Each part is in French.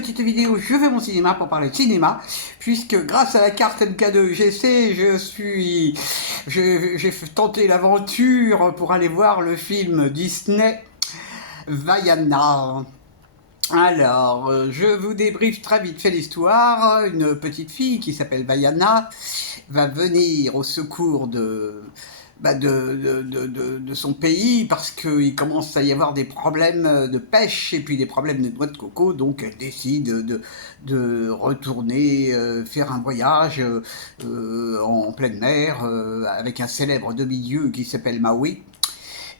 petite vidéo Je vais mon cinéma pour parler de cinéma, puisque grâce à la carte MK2GC, j'ai tenté l'aventure pour aller voir le film Disney Vaiana. Alors, je vous débriefe très vite fait l'histoire. Une petite fille qui s'appelle Vaiana va venir au secours de son pays parce qu'il commence à y avoir des problèmes de pêche et puis des problèmes de noix de coco, donc elle décide de retourner faire un voyage en pleine mer avec un célèbre demi-dieu qui s'appelle Maui.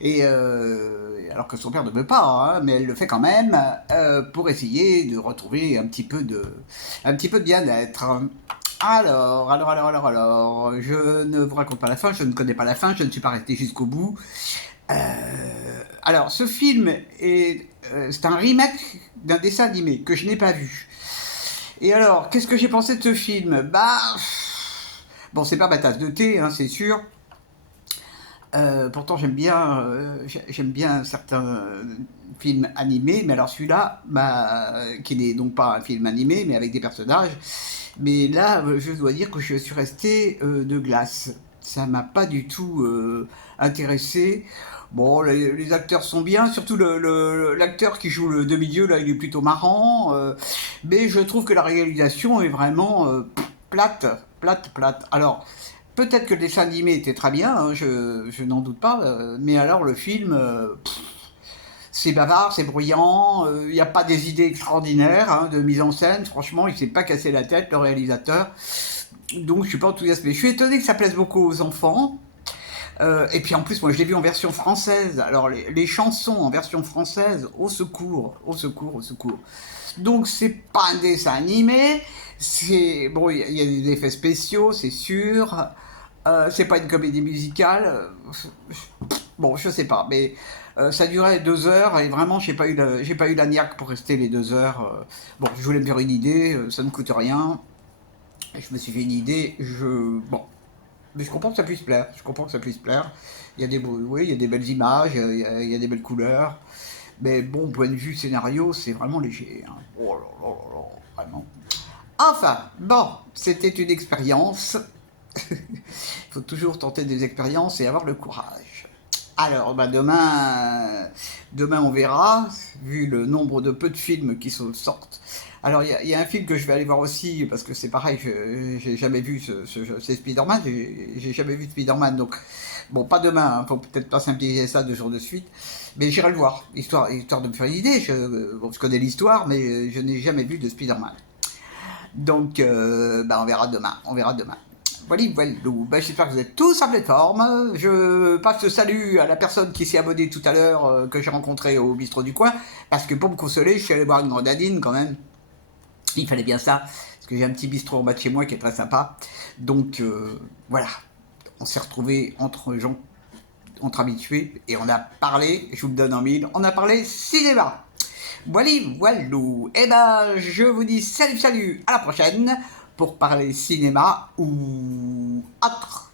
Et alors que son père ne veut pas, hein, mais elle le fait quand même pour essayer de retrouver un petit peu de bien-être. Alors, je ne vous raconte pas la fin, je ne connais pas la fin, je ne suis pas resté jusqu'au bout. Alors, ce film c'est un remake d'un dessin animé que je n'ai pas vu. Et alors, qu'est-ce que j'ai pensé de ce film? Bon, c'est pas ma tasse de thé, hein, c'est sûr. Pourtant j'aime bien certains films animés, mais alors celui-là, qui n'est donc pas un film animé, mais avec des personnages. Mais là, je dois dire que je suis resté de glace. Ça m'a pas du tout intéressé. Bon, les acteurs sont bien, surtout l'acteur qui joue le demi-dieu, là, il est plutôt marrant. Mais je trouve que la réalisation est vraiment plate. Alors, peut-être que le dessin animé était très bien, hein, je n'en doute pas, mais alors le film, c'est bavard, c'est bruyant, il n'y a pas des idées extraordinaires hein, de mise en scène, franchement, il ne s'est pas cassé la tête, le réalisateur, donc je suis pas enthousiasmé. Je suis étonné que ça plaise beaucoup aux enfants, et puis en plus, moi je l'ai vu en version française, alors les chansons en version française, au secours, au secours, au secours. Donc c'est pas un dessin animé, bon, il y a des effets spéciaux, c'est sûr. C'est pas une comédie musicale. Bon, je sais pas, mais ça durait 2 heures et vraiment j'ai pas eu la niaque pour rester les 2 heures. Bon, je voulais me faire une idée, ça ne coûte rien. Je me suis fait une idée. Bon, mais je comprends que ça puisse plaire. Je comprends que ça puisse plaire. Oui, il y a des belles images, il y a des belles couleurs. Mais bon, point de vue scénario, c'est vraiment léger. Hein. Oh là là là là, vraiment. Enfin, bon, c'était une expérience. Il faut toujours tenter des expériences et avoir le courage. Alors, demain on verra, vu le nombre de peu de films qui sortent. Alors, il y a un film que je vais aller voir aussi, parce que c'est pareil, j'ai jamais vu c'est Spider-Man, j'ai jamais vu Spider-Man, donc, bon, pas demain, hein, faut peut-être pas s'impliquer ça 2 jours de suite, mais j'irai le voir, histoire de me faire une idée. Je connais l'histoire, mais je n'ai jamais vu de Spider-Man. Donc, on verra demain, Voilà, j'espère que vous êtes tous en pleine forme. Je passe le salut à la personne qui s'est abonnée tout à l'heure, que j'ai rencontrée au bistrot du coin, parce que pour me consoler, je suis allé boire une grenadine quand même. Il fallait bien ça, parce que j'ai un petit bistrot en bas de chez moi qui est très sympa. Donc, voilà, on s'est retrouvés entre gens, entre habitués, et on a parlé, je vous le donne en mille, on a parlé cinéma. Voilà. Et je vous dis salut, à la prochaine pour parler cinéma ou autre.